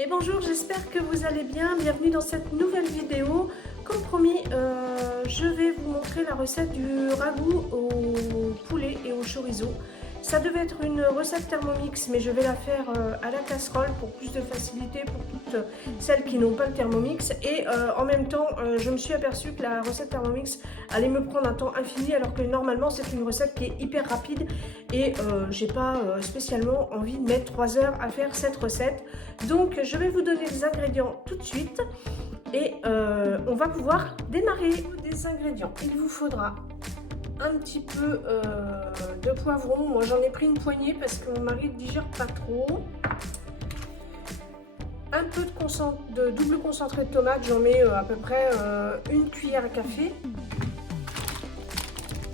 Et bonjour, j'espère que vous allez bien. Bienvenue dans cette nouvelle vidéo. Comme promis, je vais vous montrer la recette du ragoût au poulet et au chorizo. Ça devait être une recette Thermomix, mais je vais la faire à la casserole pour plus de facilité pour toutes celles qui n'ont pas le Thermomix. Et en même temps, je me suis aperçue que la recette Thermomix allait me prendre un temps infini, alors que normalement c'est une recette qui est hyper rapide. Et j'ai pas spécialement envie de mettre 3 heures à faire cette recette. Donc je vais vous donner les ingrédients tout de suite. Et on va pouvoir démarrer. Des ingrédients, il vous faudra un petit peu de poivron. Moi j'en ai pris une poignée parce que mon mari ne digère pas trop. Un peu de double concentré de tomate, j'en mets à peu près une cuillère à café.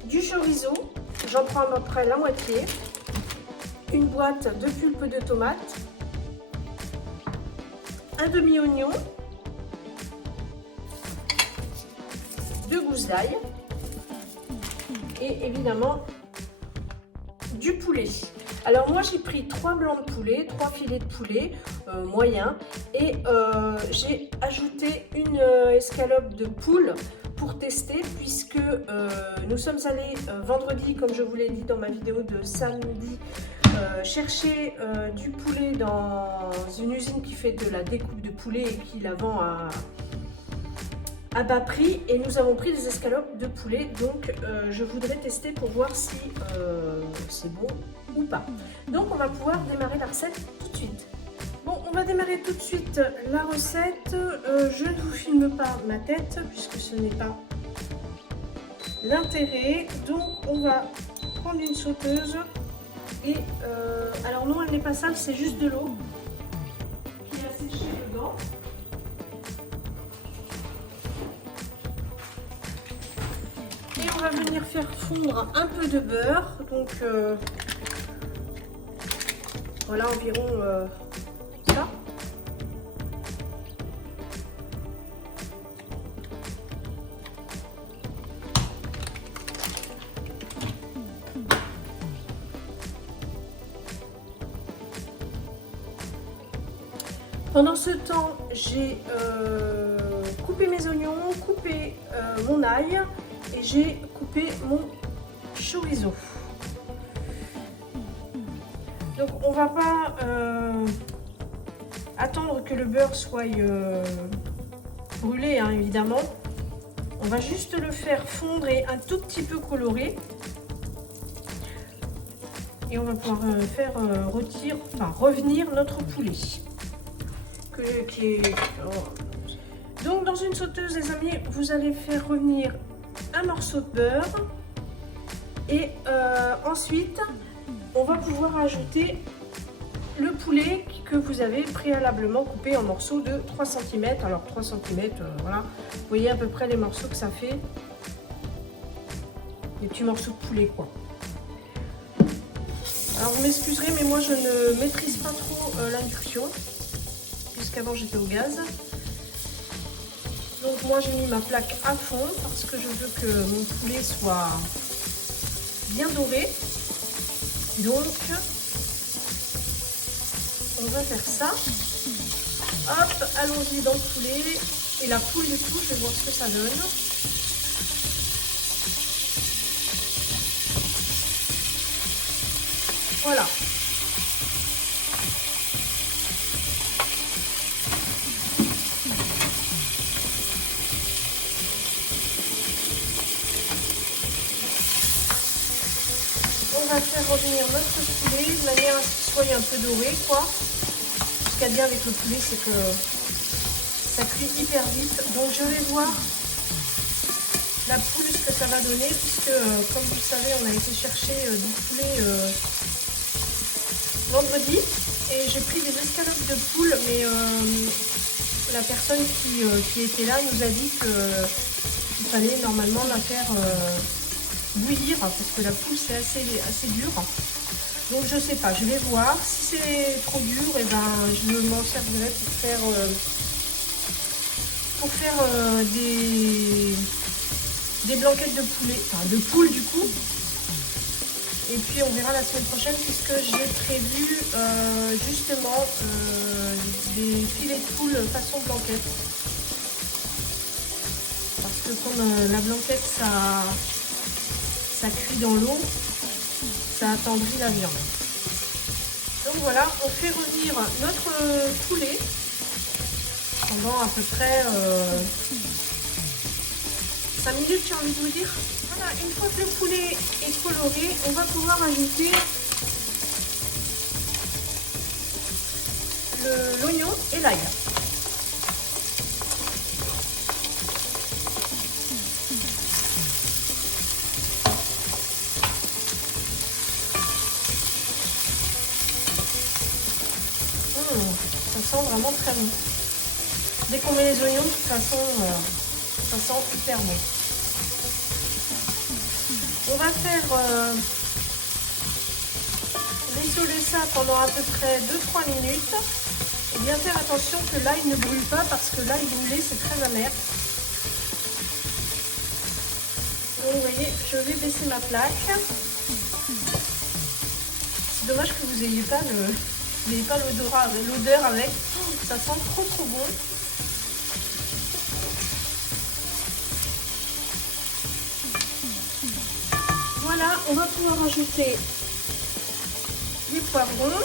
Du chorizo, j'en prends à peu près la moitié. Une boîte de pulpe de tomate. Un demi-oignon. 2 gousses d'ail. Et évidemment du poulet. Alors moi j'ai pris 3 blancs de poulet, 3 filets de poulet moyens, et j'ai ajouté une escalope de poule pour tester, puisque nous sommes allés vendredi, comme je vous l'ai dit dans ma vidéo de samedi, chercher du poulet dans une usine qui fait de la découpe de poulet et qui la vend à bas prix, et nous avons pris des escalopes de poulet. Donc je voudrais tester pour voir si c'est bon ou pas. Donc on va pouvoir démarrer la recette tout de suite. Bon, on va démarrer tout de suite la recette. Je ne vous filme pas ma tête puisque ce n'est pas l'intérêt. Donc on va prendre une sauteuse et alors non, elle n'est pas sale, c'est juste de l'eau qui a séché dedans. Et on va venir faire fondre un peu de beurre, donc voilà, environ ça. Pendant ce temps, j'ai coupé mes oignons, coupé mon ail, et j'ai coupé mon chorizo. Donc on va pas attendre que le beurre soit brûlé, hein, évidemment. On va juste le faire fondre et un tout petit peu colorer. Et on va pouvoir faire revenir notre poulet. Donc dans une sauteuse, les amis, vous allez faire revenir un morceau de beurre, et ensuite on va pouvoir ajouter le poulet que vous avez préalablement coupé en morceaux de 3 cm. Alors 3 cm, voilà, vous voyez à peu près les morceaux que ça fait, des petits morceaux de poulet quoi. Alors vous m'excuserez, mais moi je ne maîtrise pas trop l'induction, puisqu'avant j'étais au gaz. Donc moi j'ai mis ma plaque à fond parce que je veux que mon poulet soit bien doré. Donc on va faire ça. Hop, allons-y dans le poulet et la poule du coup, je vais voir ce que ça donne. Voilà. On va faire revenir notre poulet de manière à ce qu'il soit un peu doré, quoi. Ce qu'il y a de bien avec le poulet, c'est que ça cuit hyper vite. Donc je vais voir la poule, ce que ça va donner, puisque comme vous le savez, on a été chercher du poulet vendredi, et j'ai pris des escalopes de poule, mais la personne qui était là nous a dit qu'il fallait normalement la faire bouillir, parce que la poule c'est assez dur. Donc je sais pas, je vais voir. Si c'est trop dur, et ben je m'en servirai pour faire des blanquettes de poulet, enfin de poule du coup. Et puis on verra la semaine prochaine, puisque j'ai prévu justement des filets de poule façon blanquette. Parce que comme la blanquette, ça cuit dans l'eau, ça attendrit la viande. Donc voilà, on fait revenir notre poulet pendant à peu près 5 minutes, j'ai envie de vous dire. Voilà, une fois que le poulet est coloré, on va pouvoir ajouter l'oignon et l'ail. Ça sent vraiment très bon. Dès qu'on met les oignons, de toute façon, ça sent super bon. On va faire rissoler ça pendant à peu près 2-3 minutes. Et bien faire attention que l'ail ne brûle pas parce que l'ail brûlé, c'est très amer. Donc vous voyez, je vais baisser ma plaque. C'est dommage que vous n'ayez pas l'odeur avec. Ça sent trop bon. Voilà, on va pouvoir ajouter les poivrons.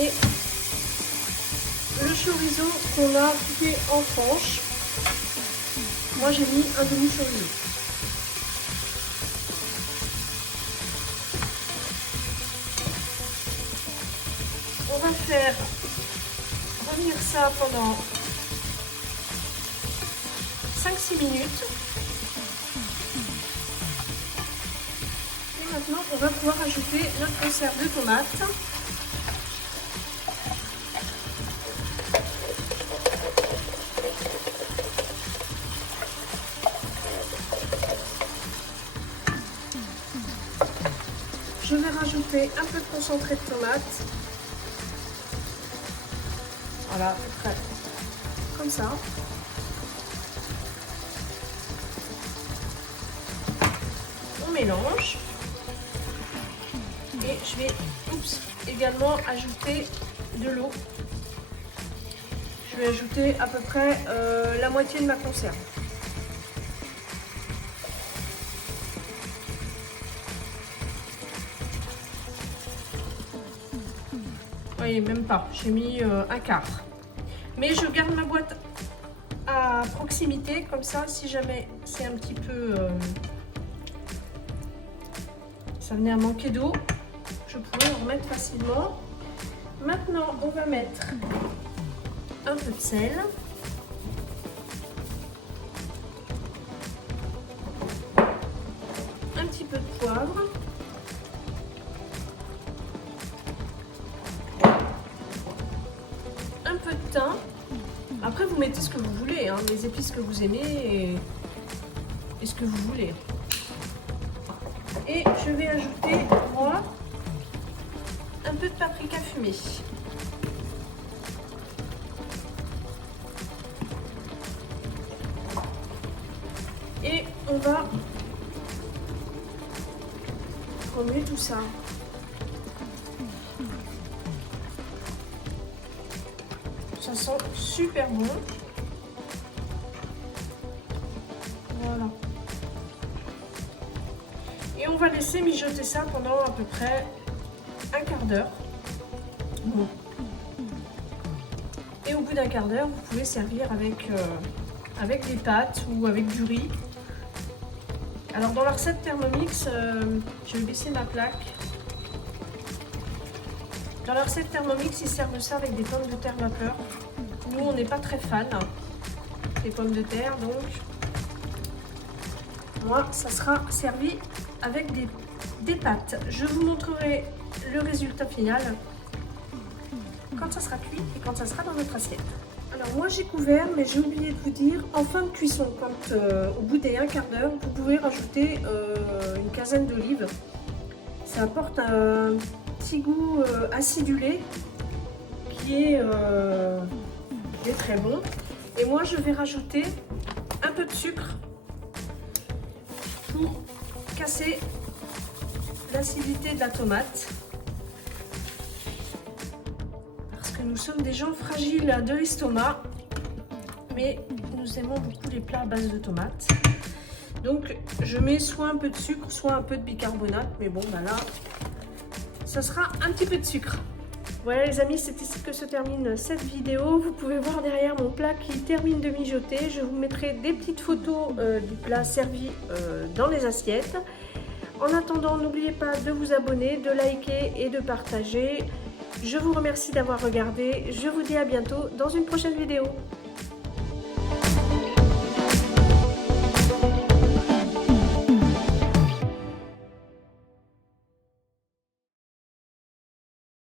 Et le chorizo qu'on a coupé en tranches. Moi j'ai mis un demi-chorizo. On va faire revenir ça pendant 5-6 minutes. Et maintenant, on va pouvoir ajouter notre conserve de tomates. Je vais rajouter un peu de concentré de tomate. Voilà, à peu près comme ça. On mélange. Et je vais également ajouter de l'eau. Je vais ajouter à peu près la moitié de ma conserve. Oui, même pas, j'ai mis un quart. Mais je garde ma boîte à proximité, comme ça, si jamais c'est un petit peu... ça venait à manquer d'eau, je pourrais en remettre facilement. Maintenant, on va mettre un peu de sel. Un petit peu de poivre. Un peu de thym. Après, vous mettez ce que vous voulez, hein, les épices que vous aimez et ce que vous voulez. Et je vais ajouter, moi, un peu de paprika fumé. Et on va remuer tout ça. Ça sent super bon. Voilà. Et on va laisser mijoter ça pendant à peu près un quart d'heure. Bon. Et au bout d'un quart d'heure, vous pouvez servir avec des pâtes ou avec du riz. Alors dans la recette Thermomix, je vais baisser ma plaque. Dans la recette Thermomix, ils servent ça avec des pommes de terre vapeur. Nous, on n'est pas très fans des pommes de terre, donc moi, ça sera servi avec des pâtes. Je vous montrerai le résultat final quand ça sera cuit et quand ça sera dans notre assiette. Alors moi, j'ai couvert, mais j'ai oublié de vous dire, en fin de cuisson, quand au bout des un quart d'heure, vous pouvez rajouter une quinzaine d'olives. Ça apporte un petit goût acidulé qui est très bon. Et moi, je vais rajouter un peu de sucre pour casser l'acidité de la tomate. Parce que nous sommes des gens fragiles de l'estomac, mais nous aimons beaucoup les plats à base de tomates. Donc je mets soit un peu de sucre, soit un peu de bicarbonate, mais bon, ben là, ça sera un petit peu de sucre. Voilà les amis, c'est ici que se termine cette vidéo. Vous pouvez voir derrière mon plat qui termine de mijoter. Je vous mettrai des petites photos du plat servi dans les assiettes. En attendant, n'oubliez pas de vous abonner, de liker et de partager. Je vous remercie d'avoir regardé. Je vous dis à bientôt dans une prochaine vidéo.